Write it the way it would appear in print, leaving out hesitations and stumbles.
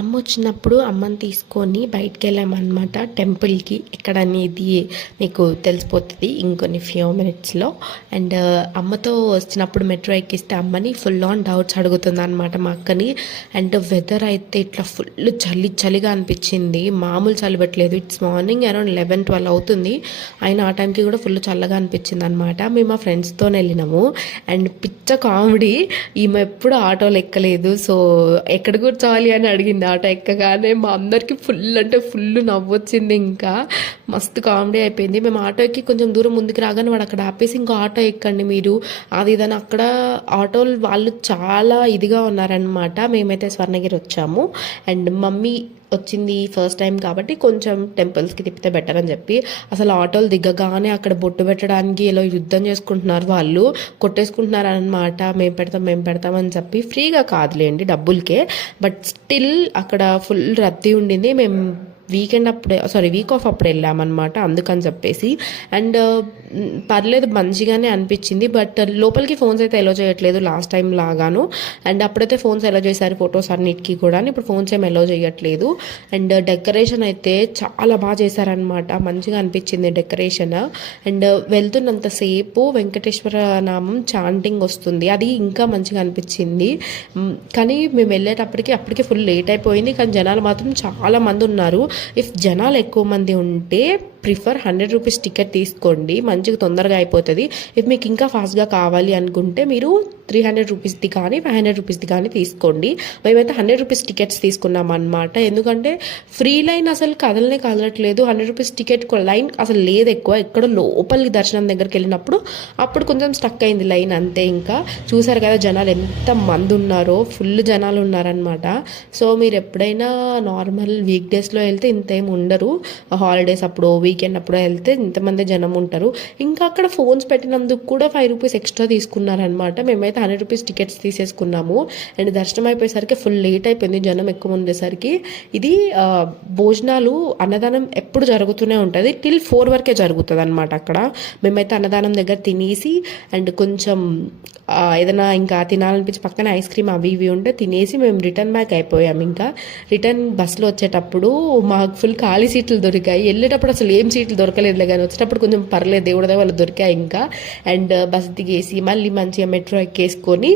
అమ్మ వచ్చినప్పుడు అమ్మని తీసుకొని బయటికి వెళ్ళామన్నమాట టెంపుల్కి. ఎక్కడ అనేది మీకు తెలిసిపోతుంది ఇంకొన్ని ఫ్యూ మినిట్స్లో. అండ్ అమ్మతో వచ్చినప్పుడు మెట్రో ఎక్కిస్తే అమ్మని ఫుల్ ఆన్ డౌట్స్ అడుగుతుంది అనమాట మా అక్కని. అండ్ వెదర్ అయితే ఇట్లా ఫుల్ చలిగా అనిపించింది, మామూలు చలి పెట్టలేదు. ఇట్స్ మార్నింగ్ అరౌండ్ 11-12 అవుతుంది, అయినా ఆ టైంకి కూడా ఫుల్ చల్లగా అనిపించింది అనమాట. మేము మా ఫ్రెండ్స్తో వెళ్ళినాము. అండ్ పిచ్చ కామెడీ, ఈమె ఎప్పుడు ఆటోలు ఎక్కలేదు, సో ఎక్కడ కూర్చోవాలి అని అడిగింది. ఆటో ఎక్కగానే మా అందరికీ ఫుల్ అంటే ఫుల్ నవ్వొచ్చింది, ఇంకా మస్తు కామెడీ అయిపోయింది. మేము ఆటో ఎక్కి కొంచెం దూరం ముందుకు రాగానే వాడు అక్కడ ఆపేసి ఇంకో ఆటో ఎక్కండి మీరు అది ఇదని, అక్కడ ఆటోలు వాళ్ళు చాలా ఇదిగా ఉన్నారనమాట. మేమైతే స్వర్ణగిరి వచ్చాము అండ్ మమ్మీ వచ్చింది ఫస్ట్ టైం కాబట్టి కొంచెం టెంపుల్స్కి తిప్పితే బెటర్ అని చెప్పి అసలు ఆటోలు దిగ్గగానే అక్కడ బొట్టు పెట్టడానికి ఇలా యుద్ధం చేసుకుంటున్నారు, వాళ్ళు కొట్టేసుకుంటున్నారు అనమాట. మేము పెడతామని చెప్పి. ఫ్రీగా కాదులేండి, డబ్బులకే, బట్ స్టిల్ అక్కడ ఫుల్ రద్దీ ఉండింది. మేము వీక్ ఆఫ్ అప్పుడు వెళ్ళామన్నమాట, అందుకని చెప్పేసి. అండ్ పర్లేదు మంచిగానే అనిపించింది, బట్ లోపలికి ఫోన్స్ అయితే ఎలో చేయట్లేదు లాస్ట్ టైం లాగాను. అండ్ అప్పుడైతే ఫోన్స్ ఎలో చేశారు ఫొటోస్ అన్నిటికీ కూడా, ఇప్పుడు ఫోన్స్ ఏం ఎలో చేయట్లేదు. అండ్ డెకరేషన్ అయితే చాలా బాగా చేశారనమాట, మంచిగా అనిపించింది డెకరేషన్. అండ్ వెళ్తున్నంతసేపు వెంకటేశ్వర నామం చాంటింగ్ వస్తుంది, అది ఇంకా మంచిగా అనిపించింది. కానీ మేము అప్పటికి ఫుల్ లేట్ అయిపోయింది, కానీ జనాలు మాత్రం చాలా మంది ఉన్నారు. ఇఫ్ జనాలు ఎక్కువ మంది ఉంటే ప్రిఫర్ 100 రూపీస్ టికెట్ తీసుకోండి, మంచిగా తొందరగా అయిపోతుంది. ఇఫ్ మీకు ఇంకా ఫాస్ట్గా కావాలి అనుకుంటే మీరు 300 రూపీస్ది కానీ 500 రూపీస్ది కానీ తీసుకోండి. మేమైతే 100 రూపీస్ టికెట్స్ తీసుకున్నాం అనమాట, ఎందుకంటే ఫ్రీ లైన్ అసలు కదలట్లేదు. 100 రూపీస్ టికెట్ లైన్ అసలు లేదు ఎక్కువ. ఎక్కడో లోపలికి దర్శనం దగ్గరికి వెళ్ళినప్పుడు అప్పుడు కొంచెం స్టక్ అయింది లైన్, అంతే. ఇంకా చూసారు కదా జనాలు ఎంత మంది ఉన్నారో, ఫుల్ జనాలు ఉన్నారనమాట. సో మీరు ఎప్పుడైనా నార్మల్ వీక్ డేస్లో వెళ్తే ఇంతేం ఉండరు, హాలిడేస్ అప్పుడు వీకెండ్ అప్పుడు వెళ్తే ఇంతమంది జనం ఉంటారు. ఇంకా అక్కడ ఫోన్స్ పెట్టినందుకు కూడా 5 రూపీస్ ఎక్స్ట్రా తీసుకున్నారనమాట. మేమైతే 100 రూపీస్ టికెట్స్ తీసేసుకున్నాము. అండ్ దర్శనం అయిపోయేసరికి ఫుల్ లేట్ అయిపోయింది, జనం ఎక్కువ ఉండేసరికి. ఇది భోజనాలు అన్నదానం ఎప్పుడు జరుగుతూనే ఉంటుంది, టిల్ 4 వరకే జరుగుతుంది అనమాట అక్కడ. మేమైతే అన్నదానం దగ్గర తినేసి అండ్ కొంచెం ఏదైనా ఇంకా తినాలనిపించి పక్కన ఐస్ క్రీమ్ అవి ఇవి ఉంటే తినేసి మేము రిటర్న్ బ్యాక్ అయిపోయాం. ఇంకా రిటర్న్ బస్సులో వచ్చేటప్పుడు మాకు ఫుల్ ఖాళీ సీట్లు దొరికాయి. వెళ్ళేటప్పుడు అసలు ఏం సీట్లు దొరకలేదులే, కానీ వచ్చేటప్పుడు కొంచెం పర్లేదు, దేవుడి వాళ్ళు దొరికాయి ఇంకా. అండ్ బస్ దిగేసి మళ్ళీ మంచిగా మెట్రో ఎక్కేసుకొని